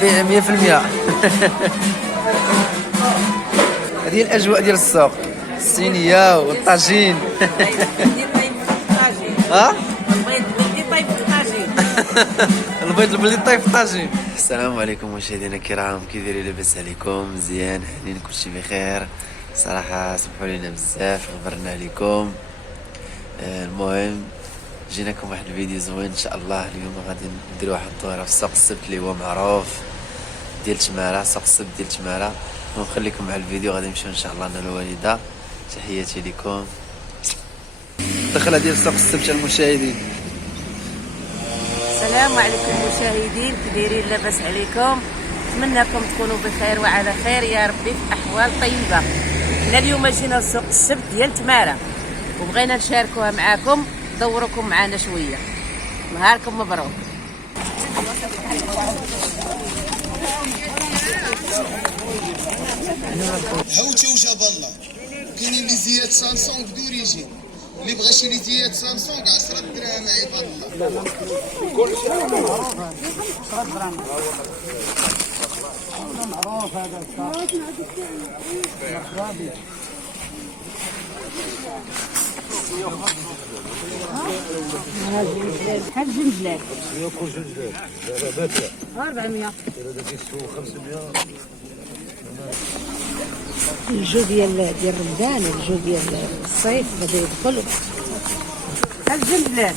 100%. هذه الاجواء ديال السوق، الصينيه والطاجين. ها البيض البلدي طايب في الطاجين. السلام عليكم مشاهدينا الكرام، كي دايرين؟ لاباس عليكم؟ مزيان؟ حاليا كلشي بخير صراحه. سمحوا لينا بزاف غبرنا عليكم. المهم جيناكم واحد الفيديو زوين ان شاء الله. اليوم غادي نديرو واحد الدوره في سوق السبت اللي هو معروف ديال تماره، سوق السبت ديال تماره. ونخليكم مع الفيديو، غادي نمشيو ان شاء الله انا الوالده. تحياتي لكم. الدخله ديال سوق السبت المشاهدين. السلام عليكم مشاهدين، كي دايرين؟ لاباس عليكم؟ نتمنىكم تكونوا بخير وعلى خير يا ربي، في احوال طيبه. حنا اليوم جينا لسوق السبت ديال تماره وبغينا نشاركوها معاكم، ندوروكم معنا شويه. نهاركم مبروك. هاوتا وجاب الله. كاينين لي زيات سامسونج دوريجين، اللي بغى شي لي زيات سامسونج 10 دراهم عباد الله. معروف هذا هاد الجنجلات 400 الجو ديال رمضان، الجو ديال الصيف بدا يدخل. هاد الجنجلات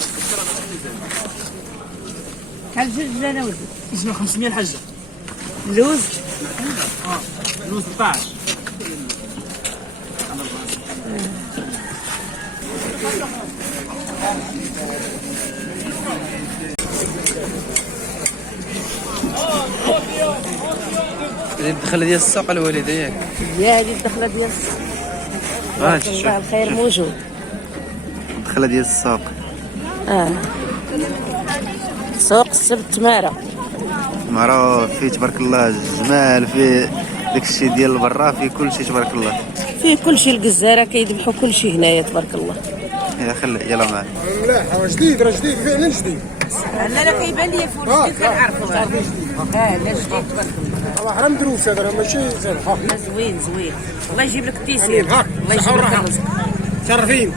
هاد الجنجلات انا ولدي اسمه 500 الحجه. اللوز لوز 12. هذه الدخله ديال السوق الوالده ياك؟ يا هذه الدخله ديال السوق. الله الخير موجود. الدخله ديال السوق. سوق السبت تماره معروف فيه تبارك الله الجمال، فيه داكشي ديال برا، فيه كلشي تبارك الله. فيه كلشي، الجزاره كيذبحوا كلشي هنايا تبارك الله. يلا معاك. ملاح راه جديد، راه جديد فعلا جديد. لا كيبان لي فول جديد كنعرفو. لا جديد تبارك الله. راه حرام دروس هذا، راه ماشي زين. لا زوين زوين، الله يجيب لك التيسير، الله يجيب لك الرزق. شرفين.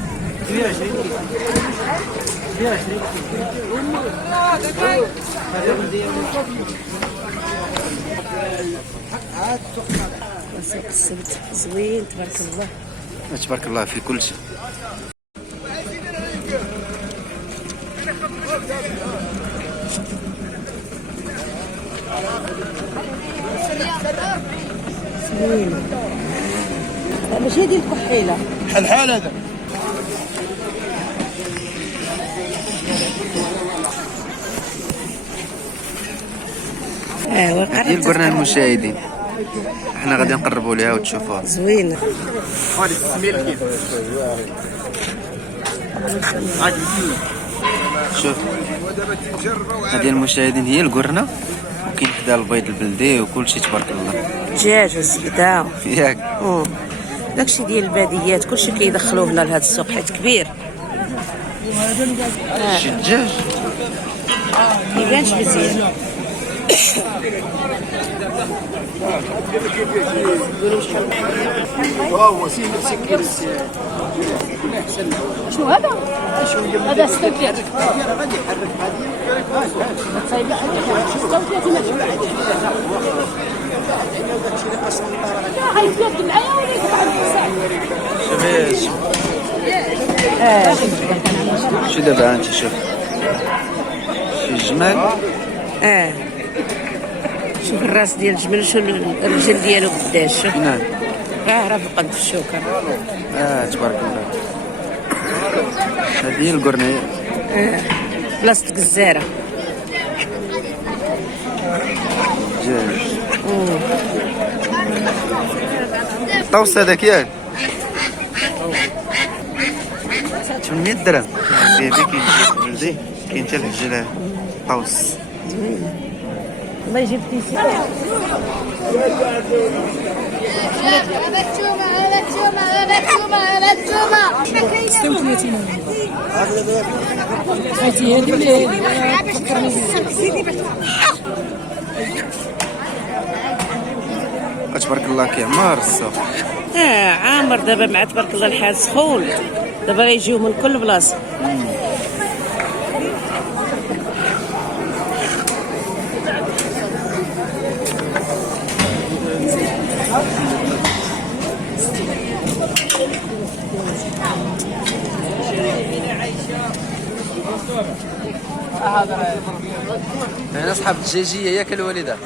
سوق السبت زوين تبارك الله. تبارك الله في كل شيء. زوين. ماشي ديال الكحيله، الحال هذا. ديال قرنا المشاهدين، احنا غادي نقربوا ليها وتشوفوها. زوينه. شوف هذه المشاهدين هي القرنه، وكاين حدا البيض البلدي وكلشي تبارك الله. الدجاج والزبده ياك. داكشي ديال الباديات كلشي كيدخلوه هنا لهذا السوق حيت كبير. شي الدجاج ميبانش مزيان. شنو هذا؟ هذا 36. شي دابا انت شوف شي جمال. شوف الراس ديال الجمل، شوف الرجل ديالو قداش. شوف نعم. راه في قد الشوكه. تبارك الله. هذه هي القرنيه. بلاصه الجزاره. دجاج. طوس هذاك ياك 800 درهم. فيه كاين بلدي، كاين حتى الحجله طوس. الله يجيب كيسي. تبارك الله كيعمر السوق. عامر دابا مع تبارك الله الحال سخون، دابا راه يجيو من كل بلاصه. هنا اصحاب الدجاجيه ياك الوالده؟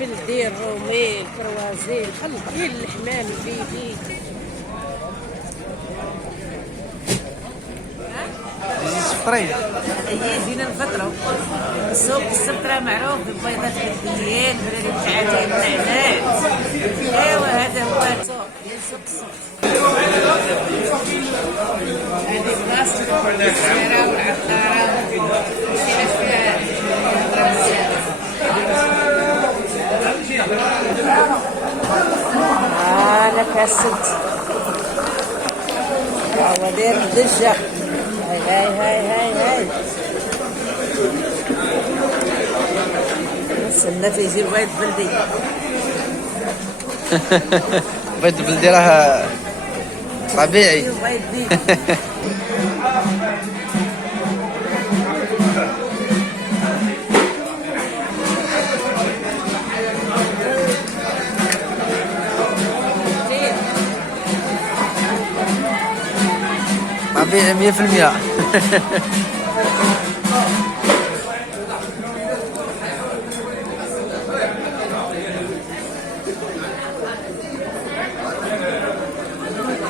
بلدي الرومي الكروازي الخلط الحمام البيبي. جيتي تفطري؟ هي جينا نفطروا. السوق السبت راه معروف بالبيضات بالديال بالريد الشعاتين النعناع. ايوا هذا هو السوق ديال سوق السبت. هذه بلاصه الشارع والعطاره مشينا فيها نهضروا بزاف. لك السبت هو داير الدجه. هاي نستنى تيجي البيض بلدي. البيض البلدي راه طبيعي. البيض بيض. طبيعي 100%.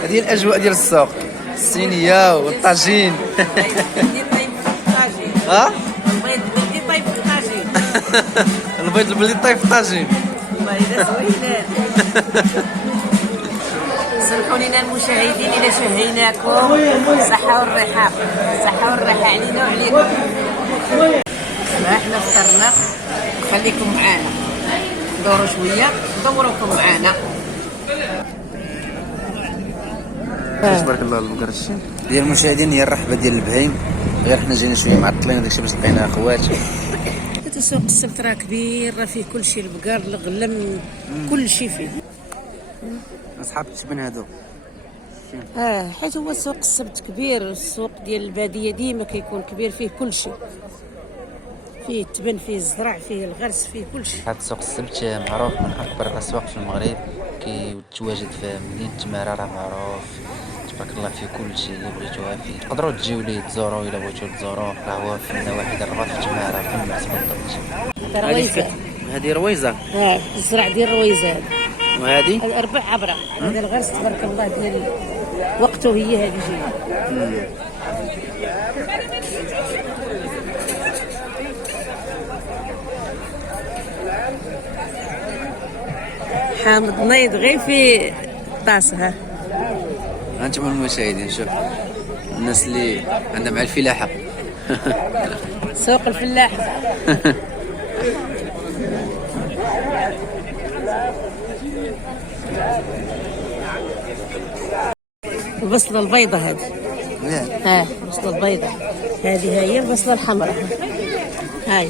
هذه الأجواء ديال السوق، الصينية والطاجين. ها؟ البيض البلدي طيب في الطاجين. البيض البلدي طايب في الطاجين. والله إلا زوينات. سمحوا لنا المشاهدين إذا شهيناكم. صحة والرحاب، صحة والرحى علينا وعليكم. احنا فطرنا، خليكم معانا ندوروا شوية ندوروكم معانا. تبارك الله المقرشين ديال المشاهدين هي الرحبة ديال البهيم، غير حنا جينا شوية معطلين داكشي باش لقينا اخوات. هذا سوق السبت راه كبير، راه فيه كل شيء، البقر الغلم كل شيء فيه. اصحاب التبن هادو حيت هو سوق السبت كبير، السوق ديال الباديه ديما كيكون كبير، فيه كل شيء، فيه التبن فيه الزرع فيه الغرس فيه كل شيء. هاد سوق السبت معروف من اكبر الاسواق في المغرب، كيتواجد في مدينة تمارا، راه معروف تبارك الله فيه كل شيء اللي بغيتوها فيه. تقدروا تجيو ليه تزوروا الا بغيتو تزوروا، راه هو في النواحي ديال الرباط في تمارا في المرس بالضبط. هذا رويزه، هذه رويزه، الزرع ديال الرويزه. وهذه هذه اربع عبره، هذا الغرس تبارك الله ديال وقته هي هذه جايه. حامض نايض غير في الطاسه. ها انتم المشاهدين شوف الناس اللي عندها مع الفلاحه. سوق الفلاح. البصله البيضاء هذه، البصله البيضاء هذه هي البصله الحمراء. هاي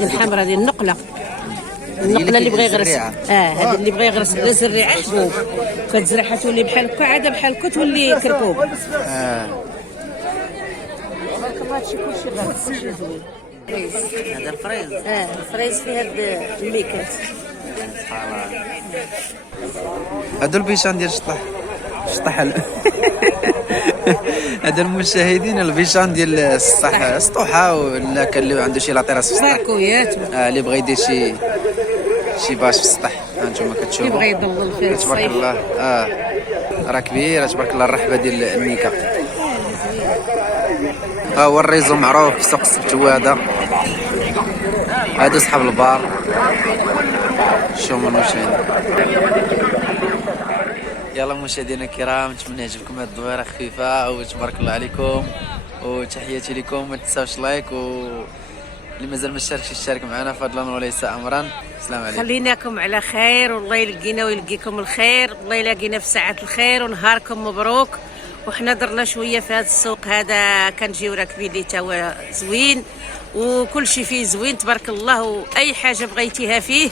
الحمراء ديال النقله اللي بغى يغرس. هذه اللي بغى يغرس لا زريعه حبوب، كتزرعها تولي بحال هكا، عاده بحال هكا تولي كركوب. هادشي كلشي غرس شي زوين. هذا الفريز. الفريز فيه هاد الميكات. هادو البيشان ديال الشطح. هذا المشاهدين البيشان ديال السطوحه، ولا كان اللي عنده شي لاطيراس في السطح، باكويات اللي بغى يدير شي باش في السطح. ها انتم كتشوفوا يبغى يضلل فيه تبارك الله. راه كبيره تبارك الله الرحبه ديال النيكا. هو الريزو معروف في سوق السبت هو هذا. هادو صحاب البار. شوفوا المشاهدين. يلا مشاهدينا الكرام، نتمنى يعجبكم هاد الدويره خفيفه وتبارك الله عليكم، وتحياتي لكم. ما تنساوش لايك، واللي مازال ما اشتركش يشترك معنا فضلا وليس امرا. السلام عليكم. خليناكم على خير، والله يلقينا ويلقيكم الخير، والله يلاقينا في ساعه الخير، ونهاركم مبروك. وحنا درنا شويه في هذا السوق هذا، كنجيو راكبين ليه تا هو زوين، وكل شيء فيه زوين تبارك الله، واي حاجه بغيتيها فيه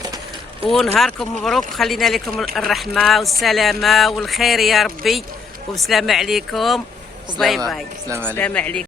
ونهاركم مبروك، وخلينا لكم الرحمه والسلامه والخير يا ربي، وبسلامه عليكم، وباي باي. سلام عليكم. سلام عليكم.